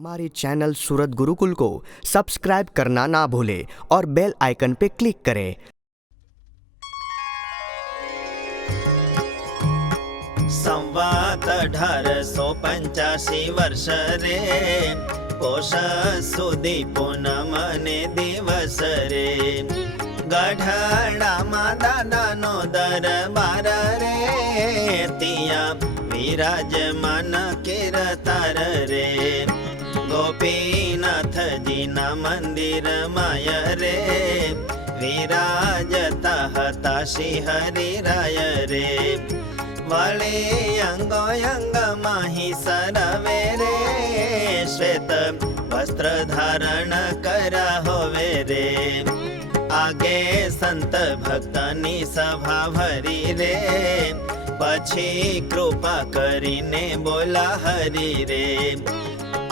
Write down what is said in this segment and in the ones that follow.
हमारे चैनल सूरत गुरुकुल को सब्सक्राइब करना ना भूलें और बेल आइकन पे क्लिक करें। संवात 1885 वर्ष रे पोष सुदी पूनम ने दिवस रे गढ़ाड़ा दादा नो दरबार रे तिया विराजमान कीर्तार रे गोपीनाथ जी ना मंदिर माय रे विराजता हता श्री हरि राय रे वळे अंगो अंग माही सरवे रे श्वेत वस्त्र धारण करा होवे रे आगे संत भक्तनी सभा भरी रे पछी कृपा करीने बोला हरि रे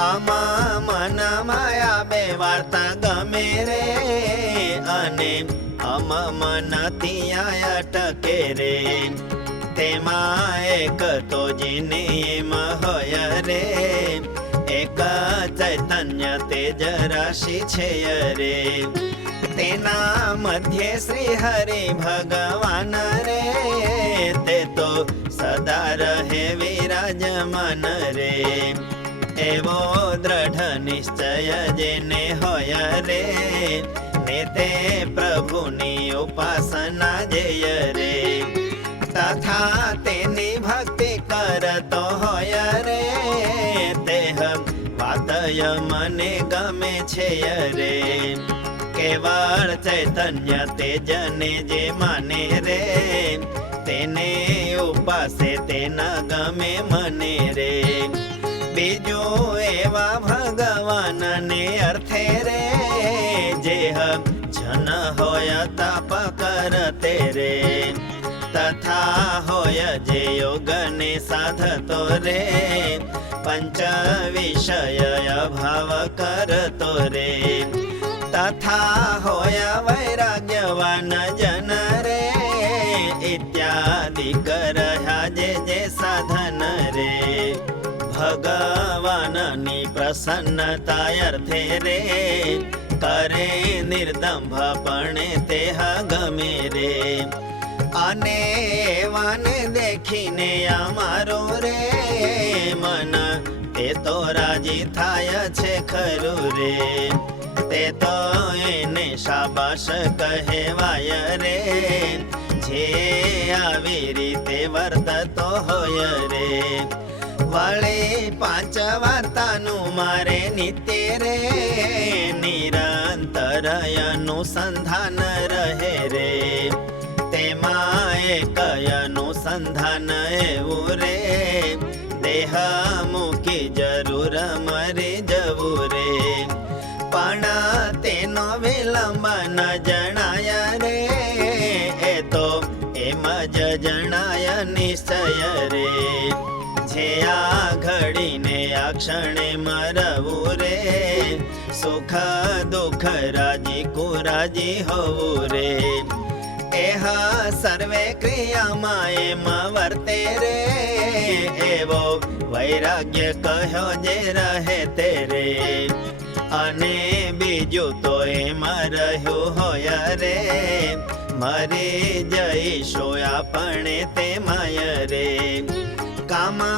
आमा मन माया बे वार्ता गमे रे अने अम मन तिया अटके रे तेमा एक तो जिने होय रे एक चैतन्य तेज राशि छे रे तेना मध्य श्री हरि भगवान रे ते तो सदा रहे विराजमान रे एवो दृढ़ निश्चय जेने होय रे ने ते प्रभुनी उपासना जय रे तथा तेनी भक्ति करतो होय रे तेह वातय मने गमे छे रे केवल चैतन्य तेजने जे माने रे तेने उपासे तेना गमे मने रे बीजो एवा भगवान ने अर्थे रे जेह जन होय ताप करते रे तथा होय जे योग ने साधतो रे पंच विषय भाव करतो रे तथा होय वैराग्यवान जन रे इत्यादि करहा जे जे साधन रे भगवाननी प्रसन्नता अर्थे रे करे निर्दंभपणे तेह गमे रे अने वाने देखीने अमारो रे मन ते तो राजी थाय छे खरु रे ते तो एने शाबाश कहेवाय रे जे आवी रीते वर्ततो होय रे वळे पांच वार्तानु मारे नित्य रे निरंतर अनुसंधान रहे रे तेमा एक अनुसंधान एवं रे देह मुकी जरूर मरी जवू रे पण तेनो विलंब न जणाय रे ए तो एम ज जणाय निश्चय रे जे आ घड़ी ने आ क्षणे मरवू रे सुख दुख राजी कुराजी होवू रे एह सर्वे क्रिया माए वर्ते रे एवो वैराग्य कहो जे रहे तेरे अने बीजू तो एम रह्यु होय रे मरी जईशो आपणे ते माय रे कामा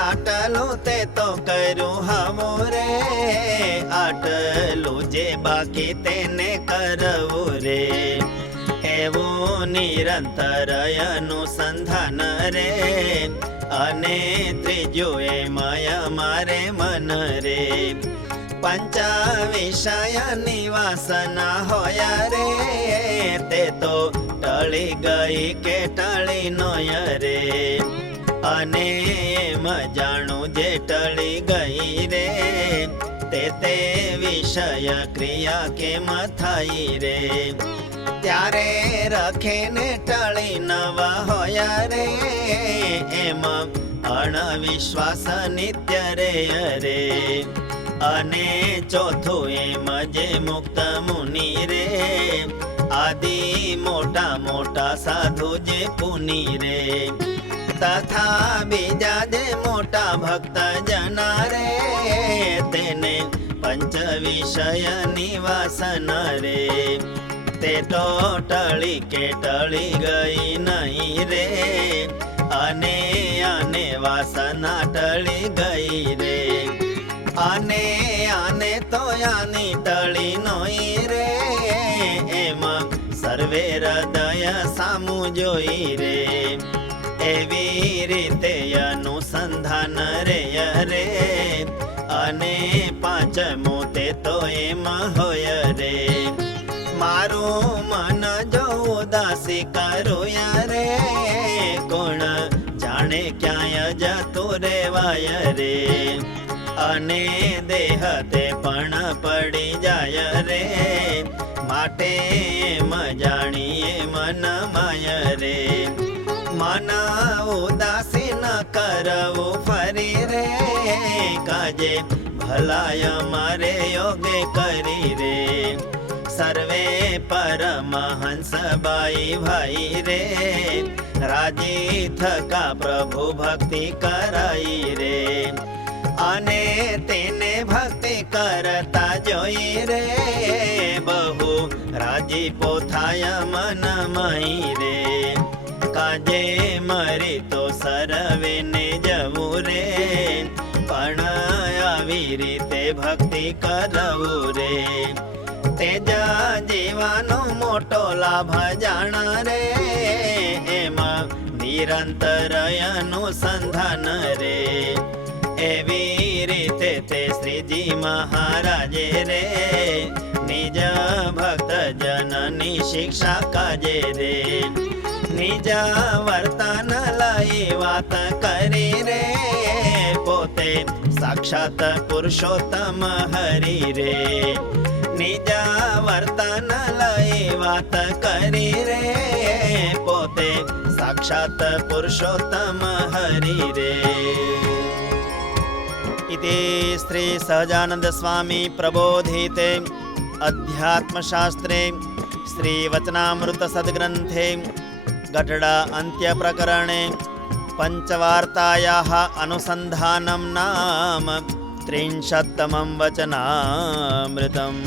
आटलो ते तो करू हवो रे आटलो जे बाकी तेने करवू रे एवो निरंतर अनुसंधान रे अने त्रीजो एमय मारे मन रे पंच विषय निवासना होय रे ते तो टळी गई के टळी नोय रे अने एम जाणू जे टळी गई रे ते विषय क्रिया केम थाई रे त्यारे रखे ने टळी नवा होय रे एम अणविश्वास नित्य रे अरे अने चौथो एम जे मुक्त मुनि रे आदि मोटा मोटा साधु जे पुनि रे તથા બીજા જે મોટા ભક્ત જના રે તેને પંચ વિષયની વાસના રે તે તો ટળી કે ટળી ગઈ નહીં રે અને આને વાસના ટળી ગઈ રે આને તો આની ટળી નોઈ રે એમાં સર્વે હૃદય સામું જોઈ રે એવી રીતે અનુસંધાન રે રે અને પાંચમું તે તો એમાં હોય રે મારું મન જો ઉદાસી કરું રે કોણ જાણે ક્યાંય જતું રેવાય રે અને દેહ તે પણ પડી જાય રે માટે એમ જાણીએ મન માય રે મન ઉદાસી ન કરવું ફરી રે કાજે ભલાય મારે યોગે કરી રે સર્વે પરમહંસ બાઈ ભાઈ રે રાજી થકા પ્રભુ ભક્તિ કરાઈ રે અને તેને ભક્તિ કરતા જોઈ રે બહુ રાજીપો થાય મન મહી રે કાજે મરી તો સર્વે ને જવું રે પણ આવી રીતે ભક્તિ કરવું રે તેજા જીવાનો મોટો લાભ જાણ રે એમાં નિરંતર અનુસંધાન રે એવી રીતે તે શ્રીજી મહારાજે રે નિજ ભક્ત જનની શિક્ષા કાજે રે નિજ વર્તન લઈ વાત કરી રે પોતે સાક્ષાત પુરુષોત્તમ હરિ રે નિજ વર્તન લઈ વાત કરી રે પોતે સાક્ષાત પુરુષોત્તમ હરિ રે इति श्री सहजानंद स्वामी प्रबोधिते अध्यात्मशास्त्रे श्री वचनामृत सद्ग्रंथे गठड़ा अंत्य प्रकरणे पंचवार्तायाः अनुसंधानं नाम 30तमं वचनामृतम्।